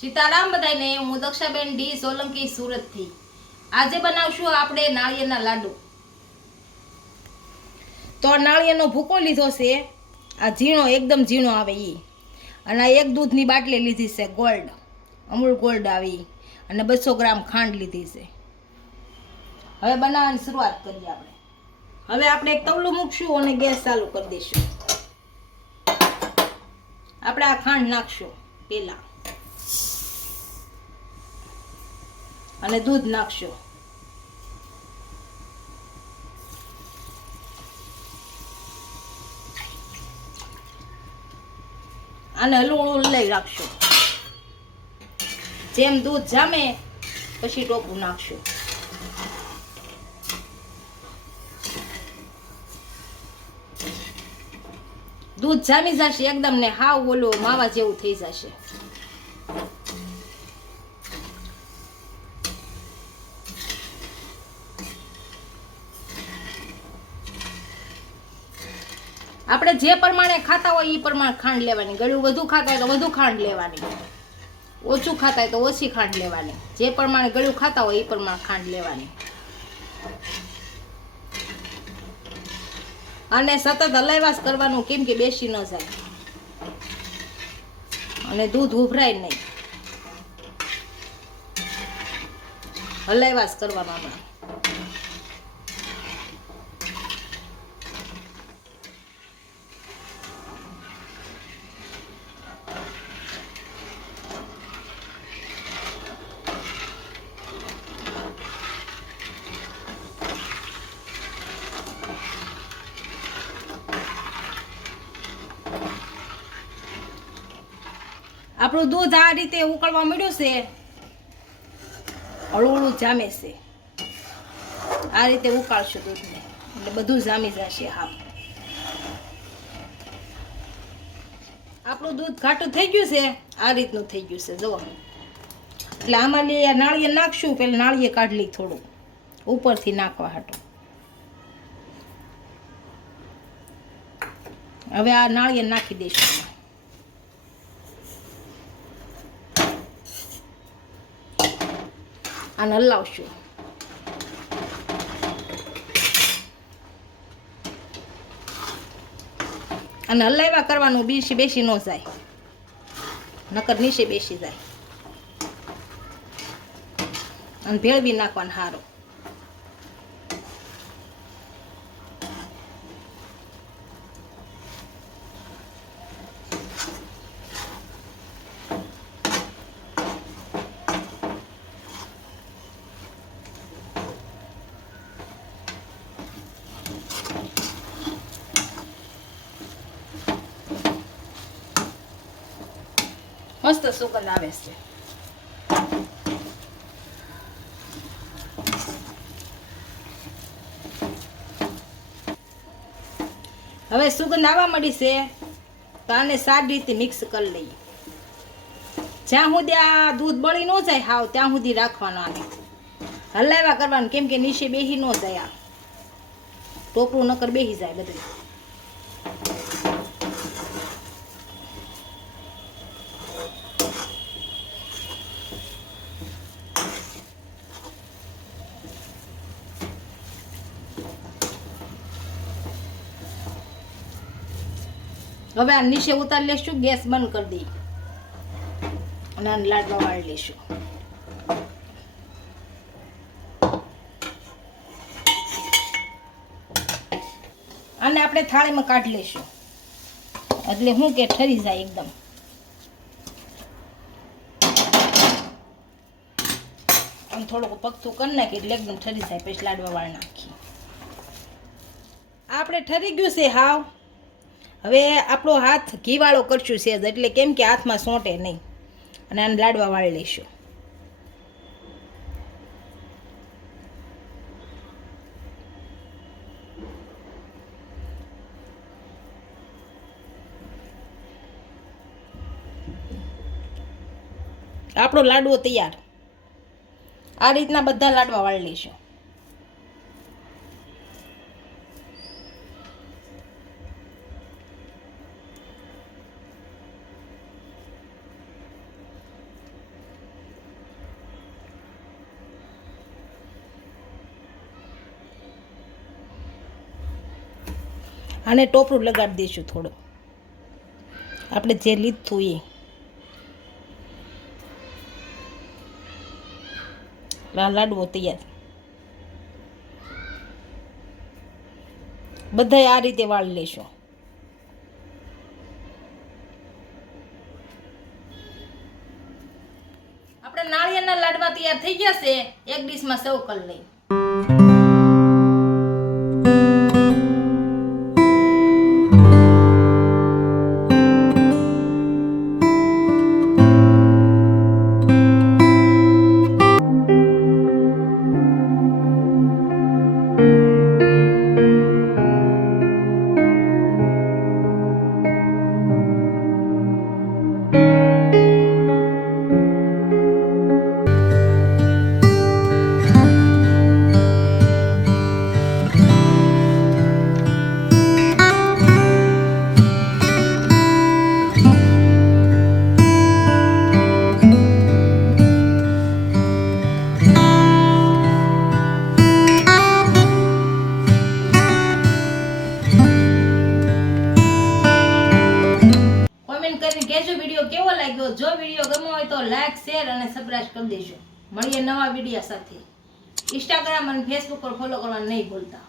સીતારામ બધાને, હું દક્ષાબેન ડી સોલંકી સુરતથી. આજે બનાવશું આપણે નાળિયેરના લાડુ. તો નાળિયેરનો ભૂકો લીધો છે, આ ઝીણો એકદમ ઝીણો આવે એ, અને આ એક દૂધની બાટલી લીધી છે ગોલ્ડ, અમૂલ ગોલ્ડ આવી, અને 200 ગ્રામ ખાંડ લીધી છે. હવે બનાવવાની શરૂઆત કરીએ આપણે. હવે આપણે એક તવલું મૂકશું અને ગેસ ચાલુ કરી દઈશું. આપણે આ ખાંડ નાખશું પહેલા, અને દૂધ નાખશો. આને હલવું લઈ રાખશો. જેમ દૂધ જામે પછી ટોપું નાખશો. દૂધ જામી જશે એકદમ ને હાવ ઓલો માવા જેવું થઈ જશે. આપણે જે પ્રમાણે ખાતા હોય એ પ્રમાણે ખાંડ લેવાની. ગળ્યું વધુ ખાતા હોય તો વધુ ખાંડ લેવાની, ઓછું ખાતા હોય તો ઓછી ખાંડ લેવાની. જે પ્રમાણે ગળ્યું ખાતા હોય એ પ્રમાણે ખાંડ લેવાની. અને સતત હલાવ્યા કરવાનું, કેમ કે બેસી ન જાય અને દૂધ ઉભરાય નહીં. હલાવ્યા કરવાનું આપણે. આપણું દૂધ આ રીતે ઉકળવા મળ્યું છે, હળવું હળવું જામે છે. આ રીતે ઉકાળશું દૂધને એટલે બધું જામી જશે. હા, આપણું દૂધ ઘાટું થઈ ગયું છે, આ રીતનું થઈ ગયું છે જુઓ. એટલે આમાં નાળિયેર નાખશું. પેલા નાળિયેર કાઢી લઈ થોડું ઉપરથી નાખવા હાટું. હવે આ નાળિયેર નાખી દઈશું. આને હલાવશું. અને હલાવ્યા કરવાનું, બેસી ન જાય, નકર નીચે બેસી જાય. અને ભેળવી નાખવાનું સારું. મસ્ત સુગંધ આવે છે. હવે સુગંધ આવવા મળી છે તો આને સારી રીતે મિક્સ કરી લઈએ. જ્યાં સુધી આ દૂધ બળી ન જાય હાવ ત્યાં સુધી રાખવાનું. આને હલાવ્યા કરવાનું, કેમ કે નીચે બેસી ન જાય. આ ટોપરું નકર બેસી જાય બધું. હવે આ નીચે ઉતારી લેશું, ગેસ બંધ કરી દઈએ અને આને લાડવા વાળી લઈશું. આને આપણે થાળીમાં કાઢી લઈશું, એટલે શું કે ઠરી જાય એકદમ. આમ થોડુંક પગતું કરી નાખીએ એટલે એકદમ ઠરી જાય. પછી લાડવા વાળી નાખીએ. આપણે ઠરી ગયું છે હાવ. હવે આપણો હાથ ઘીવાળો કરશું સેજ, એટલે કેમ કે હાથમાં સોંટે નહીં. અને આને લાડવા વાળી લઈશું. આપણો લાડવો તૈયાર. આ રીતના બધા લાડવા વાળી લઈશું. આને ટોપરું લગાડી દઈશું થોડું, આપણે જે લીધું એ. લાડવો તૈયાર. બધાય આ રીતે વાળી લેશું. આપણે નાળિયેરના લાડવા તૈયાર થઈ ગયા છે. એક ડીશમાં સર્વ કરી લઈ. વિડીયો કેવો લાગ્યો? જો વિડીયો ગમ્યો હોય તો લાઈક, શેર અને સબસ્ક્રાઇબ કરી દેજો. મળીએ નવા વિડીયો સાથે. ઇન્સ્ટાગ્રામ અને ફેસબુક પર ફોલો કરવાનું નહીં ભૂલતા.